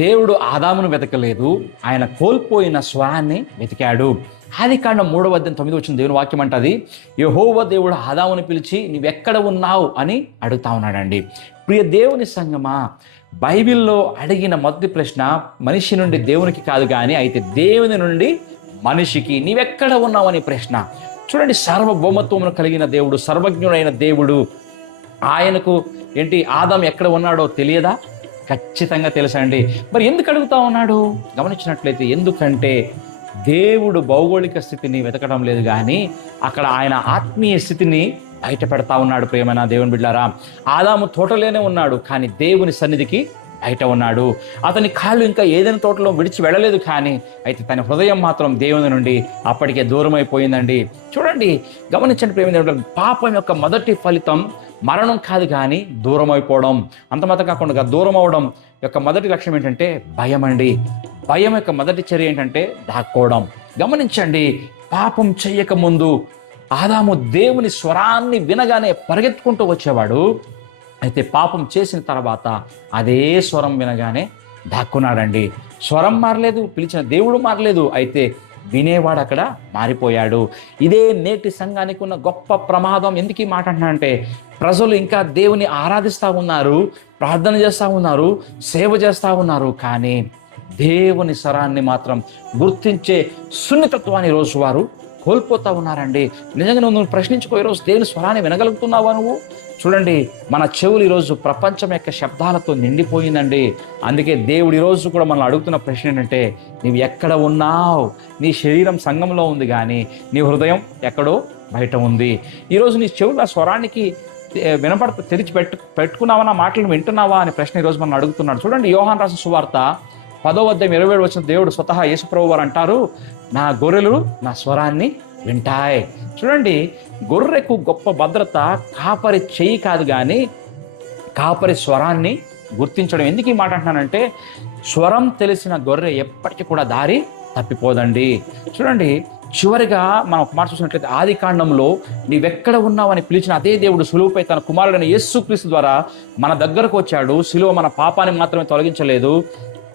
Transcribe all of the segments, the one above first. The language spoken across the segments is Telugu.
దేవుడు ఆదామును వెతకలేదు, ఆయన కోల్పోయిన స్వరాన్ని వెతికాడు. ఆదికాండం 3:9 దేవుని వాక్యం అంటది, యెహోవా దేవుడు ఆదామును పిలిచి నీవెక్కడ ఉన్నావు అని అడుగుతా ఉన్నాడండి. ప్రియ దేవుని సంగమా, బైబిల్లో అడిగిన మొదటి ప్రశ్న మనిషి నుండి దేవునికి కాదు కానీ అయితే దేవుని నుండి మనిషికి నీవెక్కడ ఉన్నావు అనే ప్రశ్న. చూడండి, సార్వభౌమత్వమును కలిగిన దేవుడు, సర్వజ్ఞుడైన దేవుడు, ఆయనకు ఆదాం ఎక్కడ ఉన్నాడో తెలియదా? ఖచ్చితంగా తెలుసండి. మరి ఎందుకు అడుగుతా ఉన్నాడు గమనించినట్లయితే, ఎందుకంటే దేవుడు భౌగోళిక స్థితిని వెతకడం లేదు కానీ అక్కడ ఆయన ఆత్మీయ స్థితిని బయట పెడతా ఉన్నాడు. ప్రియమైన దేవుని బిడ్డారా, ఆదాము తోటలోనే ఉన్నాడు కానీ దేవుని సన్నిధికి బయట ఉన్నాడు. అతని కాళ్ళు ఇంకా ఏదైనా తోటలో విడిచి వెళ్ళలేదు కానీ అయితే తన హృదయం మాత్రం దేవుని నుండి అప్పటికే దూరం అయిపోయిందండి. చూడండి, గమనించండి ప్రియమైన, పాపం యొక్క మొదటి ఫలితం మరణం కాదు కానీ దూరం అయిపోవడం. అంతమాత్రం కాకుండా దూరం అవడం యొక్క మొదటి లక్ష్యం ఏంటంటే భయం అండి. భయం యొక్క మొదటి చర్య ఏంటంటే దాక్కోవడం. గమనించండి, పాపం చెయ్యక ముందు ఆదాము దేవుని స్వరాన్ని వినగానే పరిగెత్తుకుంటూ వచ్చేవాడు. అయితే పాపం చేసిన తర్వాత అదే స్వరం వినగానే దాక్కున్నాడండి. స్వరం మారలేదు, పిలిచిన దేవుడు మారలేదు, అయితే వినేవాడు అక్కడ మారిపోయాడు. ఇదే నేటి సంఘానికి ఉన్న గొప్ప ప్రమాదం. ఎందుకు ఈ మాట అంటున్నానంటే, ప్రజలు ఇంకా దేవుని ఆరాధిస్తూ ఉన్నారు, ప్రార్థన చేస్తూ ఉన్నారు, సేవ చేస్తూ ఉన్నారు, కానీ దేవుని స్వరాన్ని మాత్రం గుర్తించే సున్నితత్వాన్ని రోజు వారు కోల్పోతూ ఉన్నారండి. నిజంగా నువ్వు ప్రశ్నించుకో, ఈరోజు దేవుని స్వరాన్ని వినగలుగుతున్నావా నువ్వు? చూడండి, మన చెవులు ఈరోజు ప్రపంచం యొక్క శబ్దాలతో నిండిపోయిందండి. అందుకే దేవుడు ఈరోజు కూడా మనల్ని అడుగుతున్న ప్రశ్న ఏంటంటే, నీవు ఎక్కడ ఉన్నావు? నీ శరీరం సంఘంలో ఉంది కానీ నీ హృదయం ఎక్కడో బయట ఉంది. ఈరోజు నీ చెవులు ఆ స్వరానికి తెరిచి పెట్టుకున్నావా? నా మాటలు వింటున్నావా అనే ప్రశ్న ఈరోజు మనం అడుగుతున్నాడు. చూడండి, యోహాను రాసిన సువార్త 10:27 దేవుడు స్వతహా యేసుప్రభువు వారు అంటారు, నా గొర్రెలు నా స్వరాన్ని వింటాయి. చూడండి, గొర్రెకు గొప్ప భద్రత కాపరి చెయ్యి కాదు కానీ కాపరి స్వరాన్ని గుర్తించడం. ఎందుకు ఈ మాట అంటున్నానంటే, స్వరం తెలిసిన గొర్రె ఎప్పటికీ కూడా దారి తప్పిపోదండి. చూడండి, చివరిగా మనం ఒక మాట చూసినట్లయితే ఆదికాండంలో నీవెక్కడ ఉన్నావని పిలిచిన అదే దేవుడు సులువుపై తన కుమారుడైన యేసుక్రీస్తు ద్వారా మన దగ్గరకు వచ్చాడు. సిలువ మన పాపాన్ని మాత్రమే తొలగించలేదు,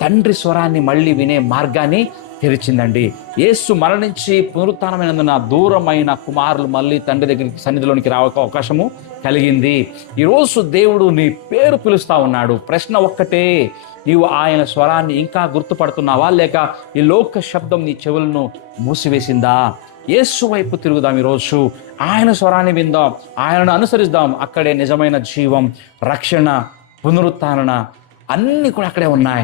తండ్రి స్వరాన్ని మళ్ళీ వినే మార్గాన్ని తెరిచిందండి. యేసు మరణించి పునరుత్థానమైనందున దూరమైన కుమారులు మళ్ళీ తండ్రి దగ్గరికి సన్నిధిలోనికి రావక అవకాశము కలిగింది. ఈరోజు దేవుడు నీ పేరు పిలుస్తా ఉన్నాడు. ప్రశ్న ఒక్కటే, నీవు ఆయన స్వరాన్ని ఇంకా గుర్తుపడుతున్నావా, లేక ఈ లోక శబ్దం నీ చెవులను మూసివేసిందా? యేసు వైపు తిరుగుదాం. ఈరోజు ఆయన స్వరాన్ని విందాం, ఆయనను అనుసరిద్దాం. అక్కడే నిజమైన జీవం, రక్షణ, పునరుత్థాన అన్నీ కూడా అక్కడే ఉన్నాయి.